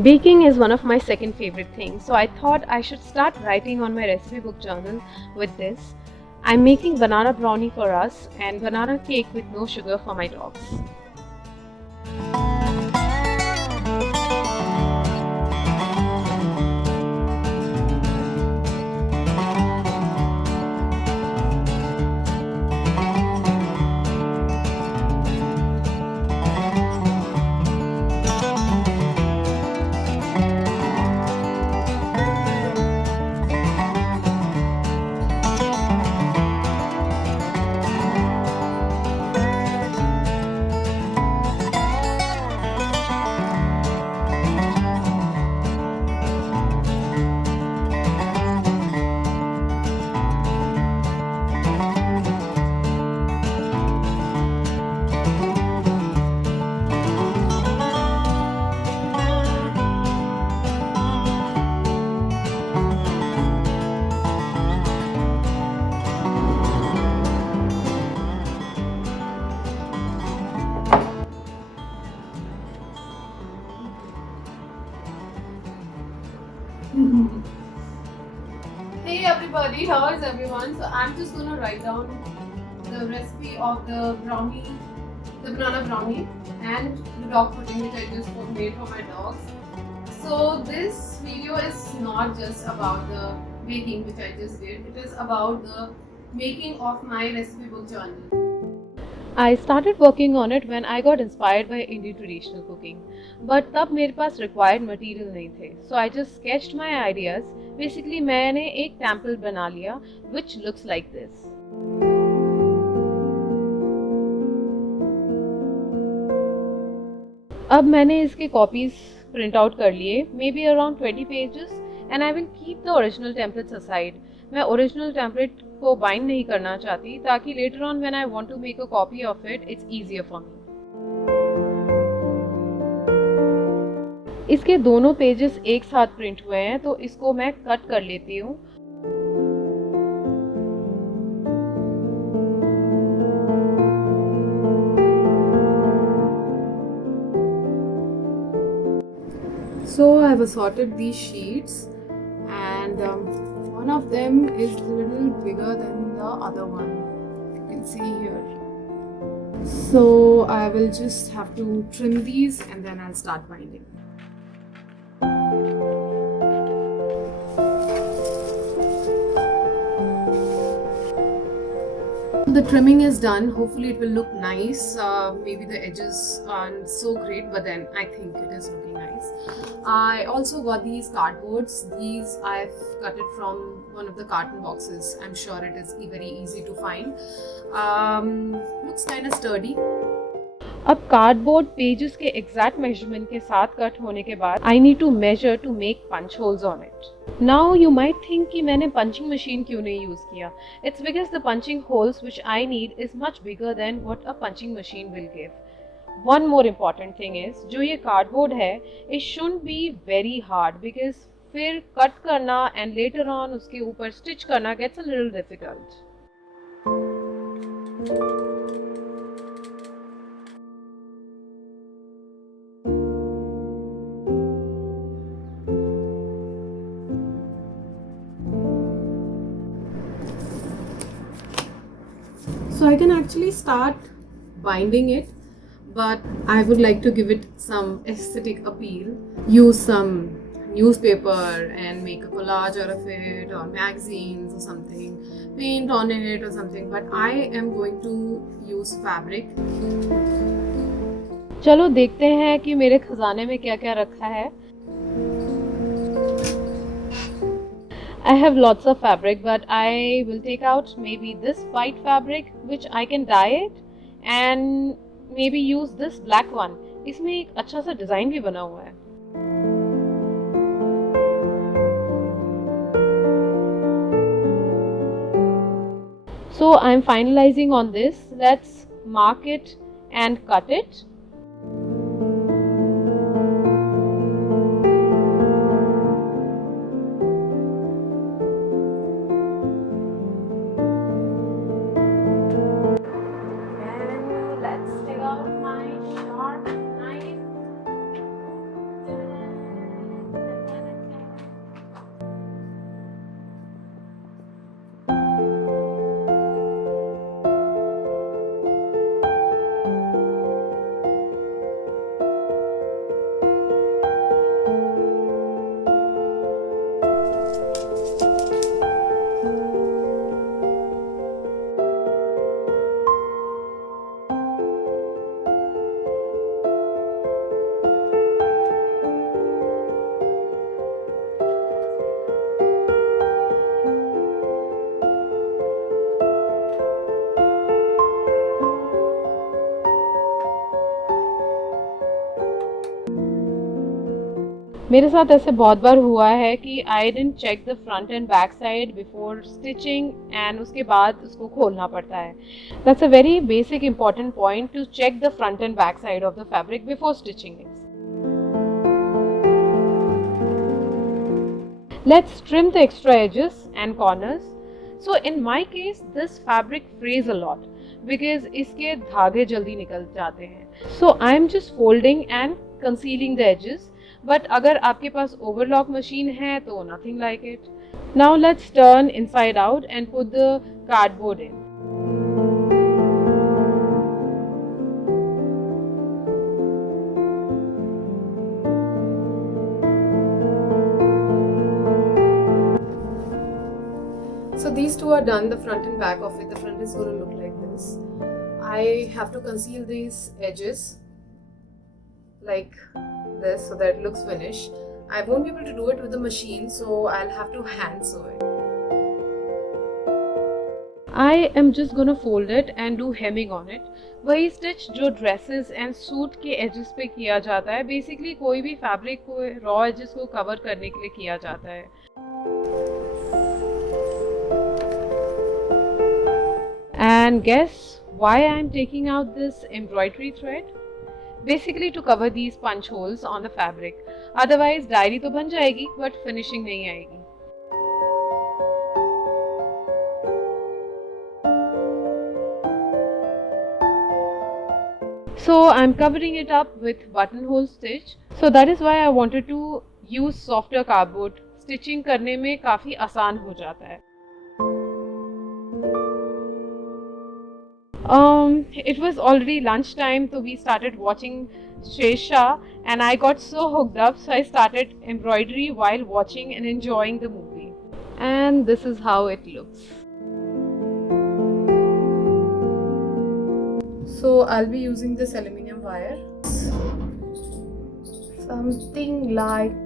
Baking is one of my second favorite things, so I thought I should start writing on my recipe book journal with this. I'm making banana brownie for us and banana cake with no sugar for my dogs. Hey everybody, how is everyone? So I'm just gonna write down the recipe of the brownie, the banana brownie and the dog pudding which I just made for my dogs. So this video is not just about the baking which I just did, it is about the making of my recipe book journal. I started working on it when I got inspired by Indian traditional cooking, but तब मेरे पास required material नहीं थे, so I just sketched my ideas. Basically मैंने एक temple बना लिया, which looks like this. अब मैंने इसके copies print out कर लिए, maybe around 20 pages, and I will keep the original templates aside. मैं original template को bind नहीं करना चाहती ताकि later on when I want to make a copy of it, it's easier for me. इसके दोनों पेजेस एक साथ प्रिंट हुए हैं तो इसको मैं कट कर लेती हूँ. So I have assorted these sheets and one of them is a little bigger than the other one. You can see here. So I will just have to trim these and then I'll start binding. The trimming is done. Hopefully it will look nice. Maybe the edges aren't so great, but then I think it is looking nice. I also got these cardboards. These I've cut it from one of the carton boxes. I'm sure it is very easy to find. Looks kind of sturdy. अब cardboard pages के exact measurement के साथ cut होने के बाद I need to measure to make punch holes on it. Now you might think कि मैंने punching machine क्यों नहीं यूज किया. It's because the punching holes which I need is much bigger than what a punching machine will give. One more important thing is जो ये cardboard है it shouldn't be very hard because फिर cut करना and later on उसके ऊपर stitch करना gets a little difficult. So I can actually start binding it, but I would like to give it some aesthetic appeal. Use some newspaper and make a collage out of it, or magazines or something, paint on it or something, but I am going to use fabric. चलो देखते हैं कि मेरे खजाने में क्या क्या रखा है. I have lots of fabric, but I will take out maybe this white fabric which I can dye it and maybe use this black one. इसमें एक अच्छा सा डिजाइन भी बना हुआ है. So I'm finalizing on this. Let's mark it and cut it. मेरे साथ ऐसे बहुत बार हुआ है कि I didn't check the front and back side before stitching and उसके बाद उसको खोलना पड़ता है. That's a very basic important point to check the front and back side of the fabric before stitching it. Let's trim the extra edges and corners. So in my case, this fabric frays a lot because इसके धागे जल्दी निकल जाते हैं. So I'm just folding and concealing the edges. But अगर आपके पास overlock machine है तो nothing like it. Now let's turn inside out and put the cardboard in. So these two are done, the front and back of it. The front is going to look like this. I have to conceal these edges like this so that it looks finished. I won't be able to do it with the machine, so I'll have to hand sew it. I am just going to fold it and do hemming on it. वही stitch जो dresses and suit के edges पे किया जाता है. Basically कोई भी fabric को raw edges को cover करने के लिए किया जाता है. And guess why I'm taking out this embroidery thread? Basically to cover these punch holes on the fabric. Otherwise diary तो बन जाएगी but finishing नहीं आएगी. So I'm covering it up with buttonhole stitch. So that is why I wanted to use softer cardboard. Stitching करने में काफी आसान हो जाता है. It was already lunchtime, so we started watching Shesha, and I got so hooked up, so I started embroidery while watching and enjoying the movie. And this is how it looks. So I'll be using this aluminium wire, something like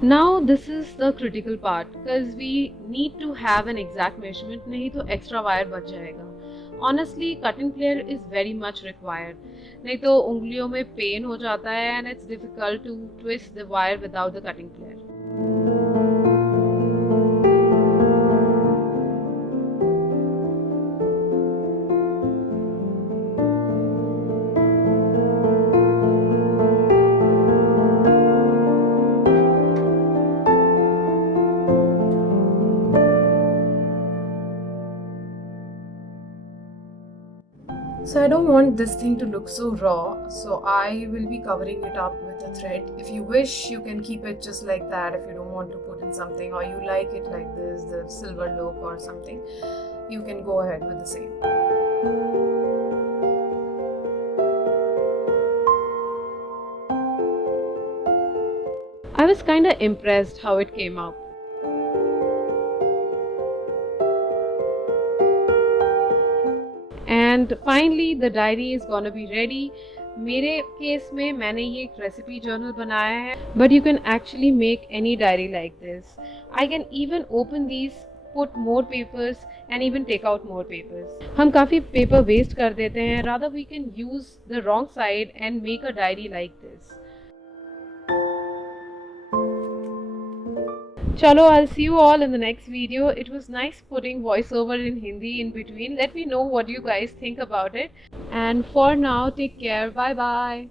now this is the critical part because we need to have an exact measurement, नहीं तो extra wire बच जाएगा. Honestly, cutting clear is very much required. नहीं तो उंगलियों में pain हो जाता है and it's difficult to twist the wire without the cutting clear. So I don't want this thing to look so raw, so I will be covering it up with a thread. If you wish, you can keep it just like that if you don't want to put in something, or you like it like this, the silver look or something, you can go ahead with the same. I was kinda impressed how it came out. And finally the diary is gonna be ready. मेरे case में मैंने ये एक recipe journal बनाया है, but you can actually make any diary like this. I can even open these, put more papers and even take out more papers. हम काफ़ी paper waste कर देते हैं. Rather we can use the wrong side and make a diary like this. Chalo, I'll see you all in the next video. It was nice putting voiceover in Hindi in between. Let me know what you guys think about it. And for now, take care. Bye bye.